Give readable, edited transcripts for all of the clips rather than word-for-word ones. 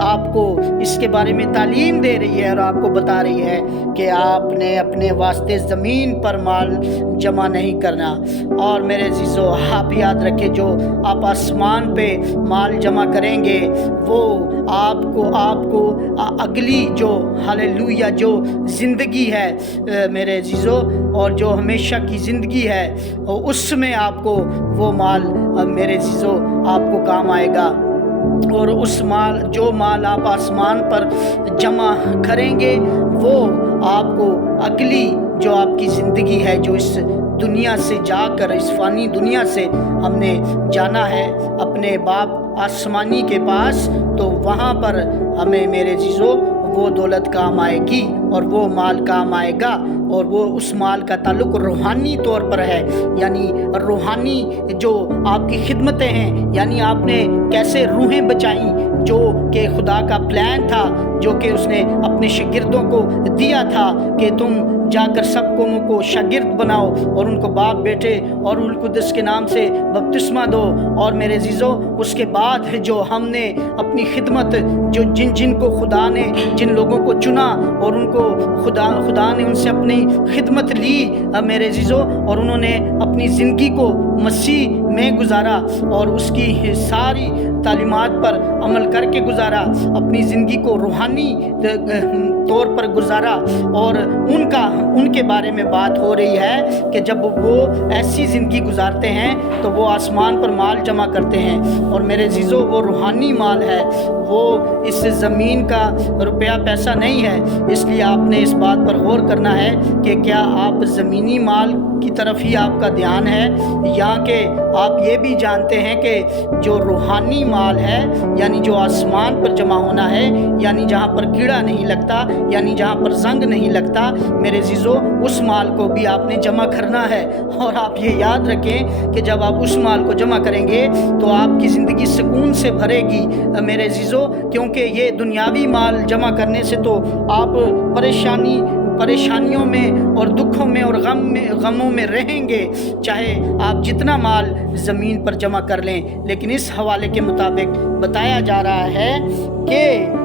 آپ کو اس کے بارے میں تعلیم دے رہی ہے اور آپ کو بتا رہی ہے کہ آپ نے اپنے واسطے زمین پر مال جمع نہیں کرنا۔ اور میرے عزیزو، آپ یاد رکھیں، جو آپ آسمان پہ مال جمع کریں گے وہ آپ کو اگلی جو ہاللویا جو زندگی ہے میرے عزیزو، اور جو ہمیشہ کی زندگی ہے، اس میں آپ کو وہ مال میرے عزیزو آپ کو کام آئے گا۔ اور جو مال آپ آسمان پر جمع کریں گے وہ آپ کو اگلی جو آپ کی زندگی ہے، جو اس دنیا سے جا کر، اس فانی دنیا سے ہم نے جانا ہے اپنے باپ آسمانی کے پاس، تو وہاں پر ہمیں میرے عزیزو وہ دولت کام آئے گی اور وہ مال کام آئے گا۔ اور وہ اس مال کا تعلق روحانی طور پر ہے، یعنی روحانی جو آپ کی خدمتیں ہیں، یعنی آپ نے کیسے روحیں بچائیں، جو کہ خدا کا پلان تھا، جو کہ اس نے اپنے شاگردوں کو دیا تھا کہ تم جا کر سب قوموں کو شاگرد بناؤ اور ان کو باپ بیٹے اور روح القدس کے نام سے بپتسمہ دو۔ اور میرے عزیزو، اس کے بعد جو ہم نے اپنی خدمت، جو جن کو خدا نے جن لوگوں کو چنا اور ان کو خدا نے ان سے اپنی خدمت لی میرے عزیزو، اور انہوں نے اپنی زندگی کو مسیح میں گزارا اور اس کی ساری تعلیمات پر عمل کر کے گزارا، اپنی زندگی کو روحانی طور پر گزارا، اور ان کے بارے میں بات ہو رہی ہے کہ جب وہ ایسی زندگی گزارتے ہیں تو وہ آسمان پر مال جمع کرتے ہیں۔ اور میرے عزیزو، وہ روحانی مال ہے، وہ اس زمین کا روپیہ پیسہ نہیں ہے۔ اس لیے آپ نے اس بات پر غور کرنا ہے کہ کیا آپ زمینی مال کی طرف ہی آپ کا دھیان ہے، یا کہ آپ یہ بھی جانتے ہیں کہ جو روحانی مال ہے، یعنی جو آسمان پر جمع ہونا ہے، یعنی جہاں پر کیڑا نہیں لگتا، یعنی جہاں پر زنگ نہیں لگتا، میرے عزیزو اس مال کو بھی آپ نے جمع کرنا ہے۔ اور آپ یہ یاد رکھیں کہ جب آپ اس مال کو جمع کریں گے تو آپ کی زندگی سکون سے بھرے گی میرے عزیزو، کیونکہ یہ دنیاوی مال جمع کرنے سے تو آپ پریشانیوں میں اور دکھوں میں اور غموں میں رہیں گے، چاہے آپ جتنا مال زمین پر جمع کر لیں۔ لیکن اس حوالے کے مطابق بتایا جا رہا ہے کہ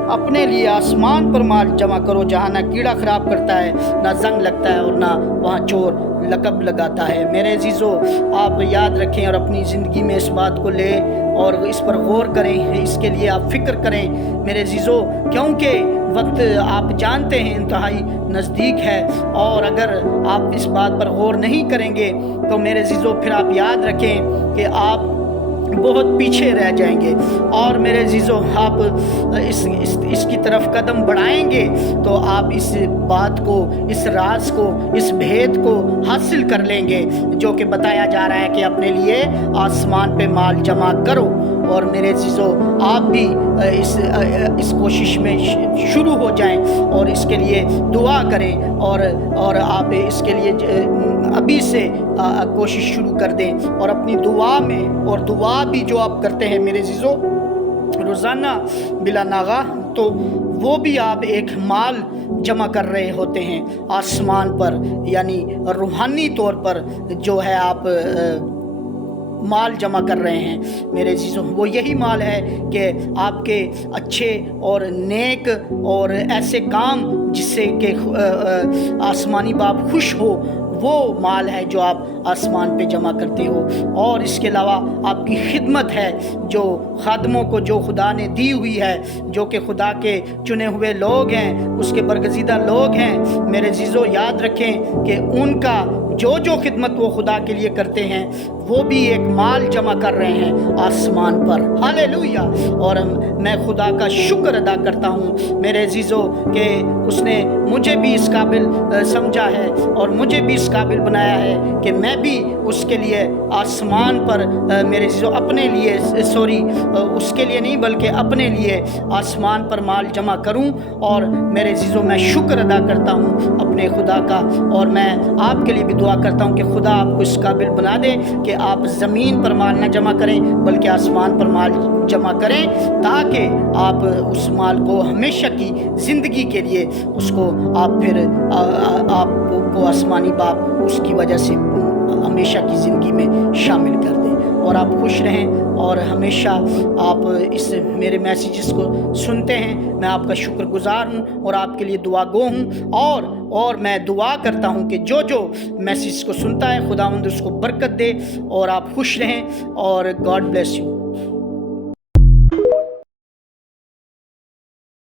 اپنے لیے آسمان پر مال جمع کرو، جہاں نہ کیڑا خراب کرتا ہے، نہ زنگ لگتا ہے، اور نہ وہاں چور لقب لگاتا ہے۔ میرے عزیزو، آپ یاد رکھیں اور اپنی زندگی میں اس بات کو لیں اور اس پر غور کریں، اس کے لیے آپ فکر کریں میرے عزیزو، کیونکہ وقت آپ جانتے ہیں انتہائی نزدیک ہے، اور اگر آپ اس بات پر غور نہیں کریں گے تو میرے عزیزو پھر آپ یاد رکھیں کہ آپ بہت پیچھے رہ جائیں گے۔ اور میرے عزیزو، آپ اس کی طرف قدم بڑھائیں گے تو آپ اس بات کو، اس راز کو، اس بھید کو حاصل کر لیں گے جو کہ بتایا جا رہا ہے کہ اپنے لیے آسمان پہ مال جمع کرو۔ اور میرے عزیزو، آپ بھی اس کوشش میں شروع ہو جائیں اور اس کے لیے دعا کریں، اور آپ اس کے لیے ابھی سے کوشش شروع کر دیں، اور اپنی دعا میں، اور دعا بھی جو آپ کرتے ہیں میرے عزیزو روزانہ بلا ناغہ، تو وہ بھی آپ ایک مال جمع کر رہے ہوتے ہیں آسمان پر، یعنی روحانی طور پر جو ہے آپ مال جمع کر رہے ہیں میرے عزیزوں۔ وہ یہی مال ہے کہ آپ کے اچھے اور نیک اور ایسے کام جس سے کہ آسمانی باپ خوش ہو، وہ مال ہے جو آپ آسمان پہ جمع کرتے ہو۔ اور اس کے علاوہ آپ کی خدمت ہے، جو خادموں کو جو خدا نے دی ہوئی ہے، جو کہ خدا کے چنے ہوئے لوگ ہیں، اس کے برگزیدہ لوگ ہیں میرے عزیزو، یاد رکھیں کہ ان کا جو خدمت وہ خدا کے لیے کرتے ہیں وہ بھی ایک مال جمع کر رہے ہیں آسمان پر۔ ہاللویا! اور میں خدا کا شکر ادا کرتا ہوں میرے عزیزو کہ اس نے مجھے بھی اس قابل سمجھا ہے اور مجھے بھی اس قابل بنایا ہے کہ میں بھی اس کے لیے آسمان پر میرے عزیزو اپنے لیے اس کے لیے نہیں بلکہ اپنے لیے آسمان پر مال جمع کروں۔ اور میرے عزیزو، میں شکر ادا کرتا ہوں اپنے خدا کا، اور میں آپ کے لیے بھی دعا کرتا ہوں کہ خدا آپ کو اس قابل بنا دے کہ آپ زمین پر مال نہ جمع کریں بلکہ آسمان پر مال جمع کریں، تاکہ آپ اس مال کو ہمیشہ کی زندگی کے لیے اس کو آپ پھر آپ کو آسمانی باپ اس کی وجہ سے ہمیشہ کی زندگی میں شامل کر دیں۔ اور آپ خوش رہیں اور ہمیشہ آپ اس میرے میسیجز کو سنتے ہیں۔ میں آپ کا شکر گزار ہوں اور آپ کے لیے دعا گو ہوں، اور میں دعا کرتا ہوں کہ جو میسیج کو سنتا ہے خداوند اس کو برکت دے، اور آپ خوش رہیں، اور گاڈ بلیس یو۔